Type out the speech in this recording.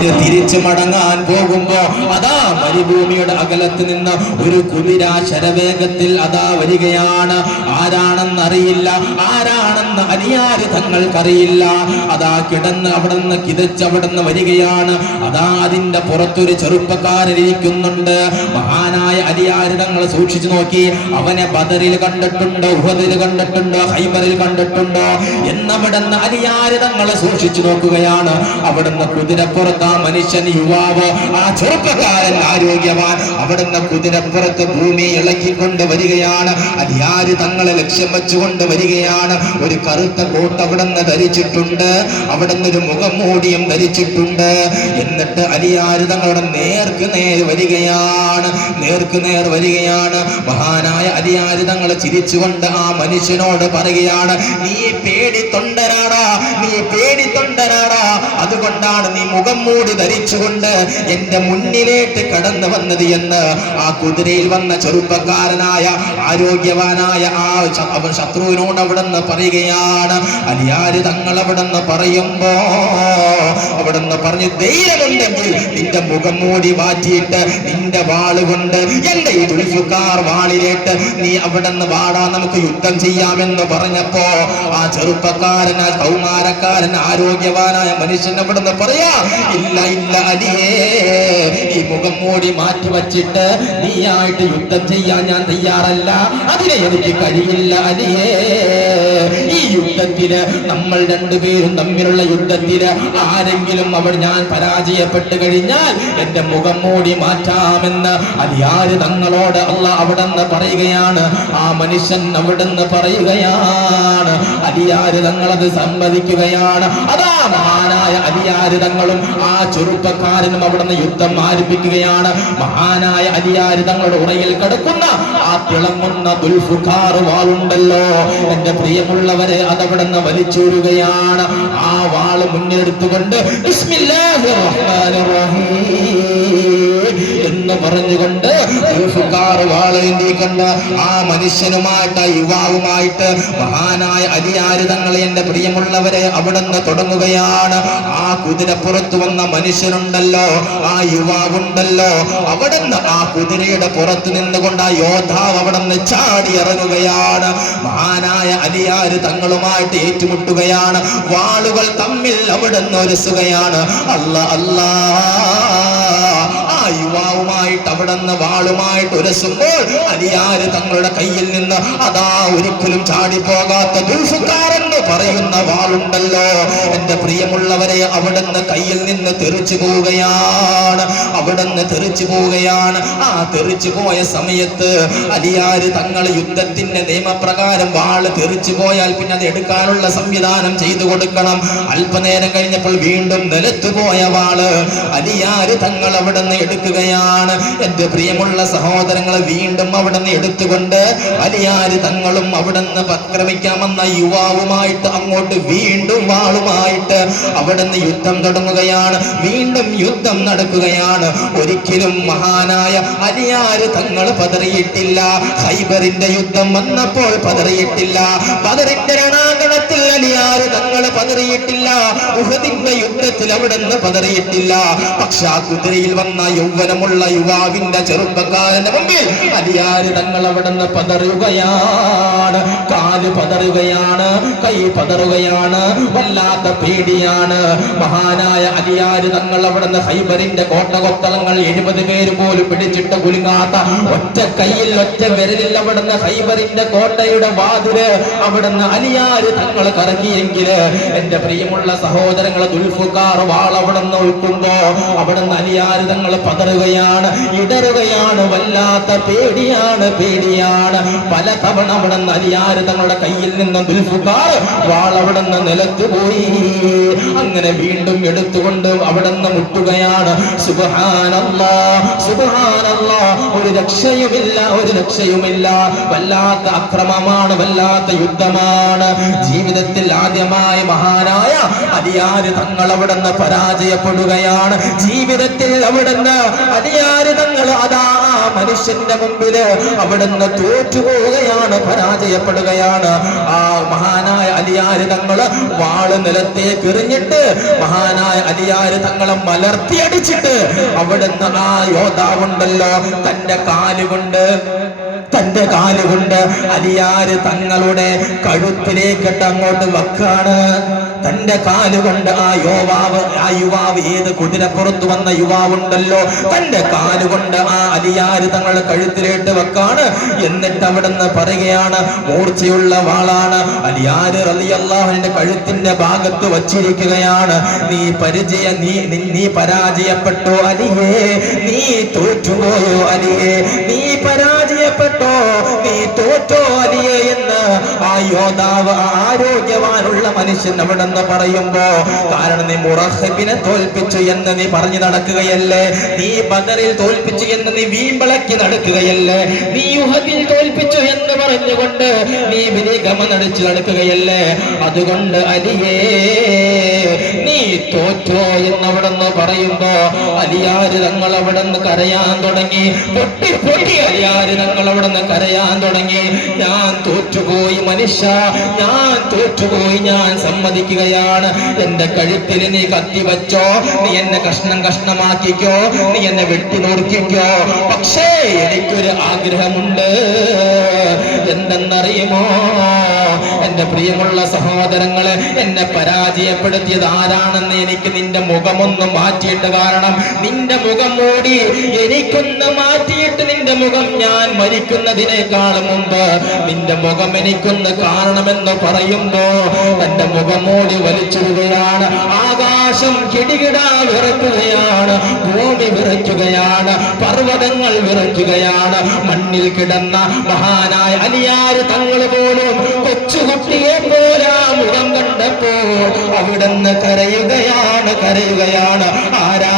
തേര് തിരിച്ചു മടങ്ങാൻ പോകുമ്പോ അതാ മരുഭൂമിയുടെ അകലത്ത് നിന്ന് ഒരു കുതിര ശരവേഗത്തിൽ അതാ വരികയാണ്. ആരാണെന്നറിയില്ല, ആരാണെന്ന് അലിയാര് തങ്ങൾക്കറിയില്ല. അതാ കിടന്ന് അവിടുന്ന് കിതച്ച് അവിടുന്ന് വരികയാണ്. അതാ അതിന്റെ പുറത്തൊരു ചെറുപ്പക്കാരിരിക്കുന്നുണ്ട്. മഹാനായ അലിയാര് തങ്ങൾ സൂക്ഷിച്ചു നോക്കി. അവനെ ബദറിൽ കണ്ടിട്ടുണ്ടോ, ഉഹദിൽ കണ്ടിട്ടുണ്ടോ, ഹൈബറിൽ കണ്ടിട്ടുണ്ടോ എന്നവിടുന്ന് അലിയാര് തങ്ങളെ സൂക്ഷിച്ചു നോക്കുകയാണ്. അവിടുന്ന് കുതിരപ്പുറത്ത് ആ മനുഷ്യൻ, യുവാവ്, ആ ചെറുപ്പക്കാരൻ ആരോഗ്യവാൻ അവിടുന്ന് കുതിരപ്പുറത്ത് ഭൂമി ഇളക്കിക്കൊണ്ട് വരികയാണ്. അലിയാര് തങ്ങളെ ലക്ഷ്യം വെച്ചുകൊണ്ട് വരികയാണ്. ഒരു കറുത്ത കോട്ട് അവിടുന്ന് ധരിച്ചിട്ടുണ്ട്, അവിടുന്ന് ഒരു മുഖം മൂടിയും ധരിച്ചിട്ടുണ്ട്. എന്നിട്ട് അലിയാര് തങ്ങളുടെ നേർക്ക് നേർ വരികയാണ്, നേർക്ക് നേർ വരികയാണ്. മഹാനായ അലിയാര് തങ്ങളെ ചിരിച്ചുകൊണ്ട് ആ മനുഷ്യനോട് പറയുകയാണ്, നീ പേടിത്തൊണ്ടനാടാ, നീ പേടിത്തൊണ്ടനാടാ, അതുകൊണ്ടാണ് നീ മുഖം മൂടി ധരിച്ചുകൊണ്ട് എന്റെ മുന്നിലേക്ക് കടന്നു വന്നത് എന്ന് ആ കുതിരയിൽ വന്ന ചെറുപ്പക്കാരനായ ആരോഗ്യവാനായ ആ ശത്രുവിനോട് അവിടുന്ന് പറയുകയാണ്. അലിയാര് തങ്ങൾ അവിടുന്ന് പറയുമ്പോ അവിടുന്ന് പറഞ്ഞു, ധൈര്യമുണ്ടെങ്കിൽ നിന്റെ മുഖം മൂടി മാറ്റിയിട്ട് നിന്റെ വാളുകൊണ്ട് എന്റെ ഈ ദുൽഫുക്കാർ വാളിലേട്ട് നീ അവിടുന്ന് വാടാ, നമുക്ക് യുദ്ധം ചെയ്യാമെന്ന് പറഞ്ഞപ്പോ ആ ചെറുപ്പക്കാരൻ, ആ കൗമാരക്കാരൻ, ആരോഗ്യവാനായ മനുഷ്യൻ അവിടുന്ന് പറയാ, ഇല്ല ഇല്ല അലിയേ, ഈ മുഖം മൂടി മാറ്റി വച്ചിട്ട് നീയായിട്ട് യുദ്ധം ചെയ്യാൻ ഞാൻ തയ്യാറല്ല, അതിനെ എനിക്ക് കഴിയില്ല അലിയേ. ഈ യുദ്ധത്തിന്, നമ്മൾ രണ്ടുപേരും തമ്മിലുള്ള യുദ്ധത്തിന് ആരെങ്കിലും ഞാൻ പരാജയപ്പെട്ട് കഴിഞ്ഞാൽ എന്റെ മുഖം മൂടി മാറ്റാമെന്ന് അലിയാര് തങ്ങളോട് അല്ലാഹ് അവിടുന്ന് പറയുകയാണ്. ആ മനുഷ്യൻ അവിടുന്ന് പറയുകയാണ്, അലിയാര് തങ്ങളത് സമ്മതിക്കുകയാണ്. അതാ മഹാനായ അലിയാര് തങ്ങളും ആ ചെറുപ്പക്കാരനും അവിടുന്ന് യുദ്ധം ആരംഭിക്കുകയാണ്. മഹാനായ അലിയാര് തങ്ങളുടെ ഉറയിൽ കിടക്കുന്ന ആ തിളങ്ങുന്ന ദുൽഫുഖാർ വാളുണ്ടല്ലോ എന്റെ പ്രിയമുള്ളവരെ, അതവിടുന്ന് വലിച്ചൂരുകയാണ്. ആ വാള് മുന്നെടുത്തുകൊണ്ട് ബിസ്മില്ലാഹിർ റഹ്മാനിർ റഹീം എന്ന് പറഞ്ഞുകൊണ്ട് വാളേന്തിക്കൊണ്ട് ആ മനുഷ്യനുമായിട്ട്, യുവാവുമായിട്ട് മഹാനായ അലിയാര് തങ്ങളെ എന്റെ പ്രിയമുള്ളവരെ അവിടുന്ന് തുടങ്ങുകയാണ്. ആ കുതിരപ്പുറത്ത് വന്ന മനുഷ്യനുണ്ടല്ലോ, ആ യുവാവുണ്ടല്ലോ, അവിടുന്ന് ആ കുതിരയുടെ പുറത്ത് നിന്നുകൊണ്ട് ആ യോദ്ധാവ് അവിടുന്ന് ചാടി ഇറങ്ങുകയാണ്. മഹാനായ അലിയാര് തങ്ങളുമായിട്ട് ഏറ്റുമുട്ടുകയാണ്. വാളുകൾ തമ്മിൽ അവിടുന്ന് ഒരുസുകയാണ്. അല്ലാ അല്ലാ, ആ യുവാവുമായിട്ട് അവിടുന്ന് വാളുമായിട്ട് ഉരസുമ്പോൾ അലിയാര് തങ്ങളുടെ കയ്യിൽ നിന്ന് അതാ ഒരിക്കലും ചാടിപ്പോകാത്ത ദുൽഫുഖാർ എന്ന് പറയുന്ന വാളുണ്ടല്ലോ എന്റെ പ്രിയമുള്ളവരെ, അവിടുന്ന് കയ്യിൽ നിന്ന് തെറിച്ചു പോവുകയാണ്, അവിടുന്ന് തെറിച്ചു പോവുകയാണ്. ആ തെറിച്ചു പോയ സമയത്ത് അലിയാര് തങ്ങൾ യുദ്ധത്തിന്റെ നിയമപ്രകാരം വാള് തെറിച്ചു പോയാൽ പിന്നെ അത് എടുക്കാനുള്ള സംവിധാനം ചെയ്തു കൊടുക്കണം. അല്പനേരം കഴിഞ്ഞപ്പോൾ വീണ്ടും നിലത്തുപോയ വാള് അലിയാര് തങ്ങൾ അവിടുന്ന് എടുക്കുകയാണ്. എന്റെ പ്രിയമുള്ള സഹോദരങ്ങളെ, വീണ്ടും അവിടുന്ന് എടുത്തുകൊണ്ട് അലിയാര് തങ്ങളും അവിടുന്ന് ആക്രമിക്കാമെന്ന യുവാവുമായിട്ട് അങ്ങോട്ട് വീണ്ടും വാളുമായിട്ട് അവിടുന്ന് യുദ്ധം തുടങ്ങുകയാണ്. വീണ്ടും യുദ്ധം നടക്കുകയാണ്. ഒരിക്കലും മഹാനായ അലിയാര് തങ്ങൾ പതറിയിട്ടില്ല. ഹൈബറിന്റെ യുദ്ധം വന്നപ്പോൾ പതറിയിട്ടില്ല. ബദറിന്റെ രണാങ്കണത്തിൽ അലിയാര് തങ്ങൾ പതറിയിട്ടില്ല. ഉഹദിന്റെ യുദ്ധത്തിൽ അവിടുന്ന് പതറിയിട്ടില്ല. പക്ഷെ ആ കുതിരയിൽ വന്ന യൗവനമുള്ള യുവാവിന്റെ ചെറുപ്പക്കാരന്റെ മുമ്പിൽ അലിയാര് തങ്ങൾ അവിടുന്ന് പതറുകയാണ്. കാല് പതറുകയാണ്, കൈ പതറുകയാണ്, വല്ലാത്ത പേടിയാണ്. മഹാനായ അലിയാര് തങ്ങൾ അവിടുന്ന് ഹൈബറിന്റെ കോട്ടകൊത്തളങ്ങൾ 70 പേര് പോലും പിടിച്ചിട്ട് കുലുങ്ങാത്ത ഒറ്റ കയ്യിൽ ഒറ്റ വിരലിൽ അവിടുന്ന് ഹൈബറിന്റെ കോട്ടയുടെ വാതില് അവിടുന്ന് അലിയാര് തങ്ങൾ കറങ്ങിയെങ്കില് എന്റെ പ്രിയമുള്ള സഹോദരങ്ങളെ, ദുൽഫുഖാർ വാൾ അവിടുന്ന് ഒഴുക്കുമ്പോ അവിടുന്ന് അലിയാര് തങ്ങൾ പതറുകയാണ്, ഇടറുകയാണ്, വല്ലാത്ത പേടിയാണ്, പേടിയാണ്. പല തവണ അവിടുന്ന് അലിയാര് തങ്ങളുടെ കയ്യിൽ നിന്ന് ദുൽഫുഖാർ വാൾ അവിടുന്ന് നിലത്തുപോയി. അങ്ങനെ വീണ്ടും എടുത്തുകൊണ്ട് അവിടുന്ന് മുട്ടുകയാണ്. സുബ്ഹാനല്ലാഹ്, സുബ്ഹാനല്ലാഹ്, ഒരു രക്ഷയുമില്ല, ഒരു രക്ഷയുമില്ല. വല്ലാത്ത അക്രമമാണ്, വല്ലാത്ത യുദ്ധമാണ്. ജീവിതത്തിൽ ആദ്യമായി മഹാനായ അലിയാര് തങ്ങൾ അവിടുന്ന് പരാജയപ്പെടുകയാണ്. ജീവിതത്തിൽ അവിടുന്ന് അലിയാര് തങ്ങൾ അതാ മനുഷ്യന്റെ മുമ്പില് അവിടുന്ന് തോറ്റുപോവുകയാണ്, പരാജയപ്പെടുകയാണ്. ആ മഹാനായ അലിയാര് തങ്ങള് വാള് നിലത്തേക്ക് എറിഞ്ഞിട്ട് മഹാനായ അലിയാര് തങ്ങളെ മലർത്തിയടിച്ചിട്ട് അവിടുന്ന് ആ യോദ്ധാവുണ്ടല്ലോ തന്റെ കാലുകൊണ്ട് അലിയാര് തങ്ങളുടെ കഴുത്തിലേക്കിട്ട് അങ്ങോട്ട് വെക്കാണ്. തന്റെ കാലുകൊണ്ട് ആ യുവാവ് ഏത് കുതിരപ്പുറത്ത് വന്ന യുവാവുണ്ടല്ലോ തന്റെ കാലുകൊണ്ട് ആ അലിയാര് തങ്ങളുടെ കഴുത്തിലേട്ട് വെക്കാണ്. എന്നിട്ട് അവിടുന്ന് പറയുകയാണ്, മൂർച്ചയുള്ള വാളാണ് അലിയാര് റളിയല്ലാഹുവിന്റെ കഴുത്തിന്റെ ഭാഗത്ത് വച്ചിരിക്കുകയാണ്. നീ പരാജയപ്പെട്ടോ അലിയേ, നീ തോറ്റുപോയോ അലിയേ, നീ പരാജയപ്പെട്ടോ, നീ തോറ്റോ അലിയേ എന്ന് ആ യോദ്ധാവ്, ആരോഗ്യവാനുള്ള മനുഷ്യൻ അവിടെ നിന്ന് പറയുമ്പോ, കാരണം നീ മുറഹിബിനെ തോൽപ്പിച്ചു എന്ന് നീ പറഞ്ഞു നടക്കുകയല്ലേ, നീ ബദറിൽ തോൽപ്പിച്ചു എന്ന് നീ വീമ്പളക്കി നടക്കുകയല്ലേ, നീ യുഹദിൽ തോൽപ്പിച്ചു എന്ന് പറഞ്ഞുകൊണ്ട് നീ വിനിഗമനടിച്ചു നടക്കുകയല്ലേ, അതുകൊണ്ട് അലിയേ നീ തോറ്റോ എന്നവിടെന്ന് പറയുമ്പോ അലിയാര് തങ്ങൾ അവിടെ നിന്ന് കരയാൻ തുടങ്ങി. പൊട്ടി അലിയാര് തങ്ങൾ അവിടെ നിന്ന് കരയാൻ തുടങ്ങി. ഞാൻ തോറ്റുപോയി മനുഷ്യ, ഞാൻ തോറ്റുപോയി, ഞാൻ സമ്മതിക്കുകയാണ്. എന്റെ കഴുത്തിൽ നീ കത്തി വെച്ചോ, നീ എന്നെ കഷ്ണമാക്കിക്കോ, നീ എന്നെ വെട്ടി നോക്കിക്കോ, പക്ഷേ എനിക്കൊരു ആഗ്രഹമുണ്ട്. എന്തെന്നറിയുമോ എന്റെ പ്രിയമുള്ള സഹോദരങ്ങളെ, എന്നെ പരാജയപ്പെടുത്തിയത് ആരാണെന്ന് എനിക്ക് നിന്റെ മുഖമൊന്ന് മാറ്റിയിട്ട്, കാരണം നിന്റെ മുഖം മൂടി എനിക്കൊന്ന് മാറ്റിയിട്ട് നിന്റെ മുഖം ഞാൻ മരിക്കുന്നതിനേക്കാൾ മുമ്പ് നിന്റെ മുഖം എനിക്കൊന്ന് കാണണമെന്ന് പറയുമ്പോ തന്റെ മുഖം മൂടി വലിച്ചിടുകയാണ്. ആകാശം കിടികിടാ വിറയ്ക്കുകയാണ്, ഭൂമി വിറയ്ക്കുകയാണ്, പർവ്വതങ്ങൾ വിറയ്ക്കുകയാണ്. മണ്ണിൽ കിടന്ന മഹാനായ അലിയാര് തങ്ങൾ പോലും കൊച്ചുകുട്ടിയെ പോലാ മുഖം കണ്ടപ്പോൾ അവിടുന്ന് കരയുകയാണ്. ആരാ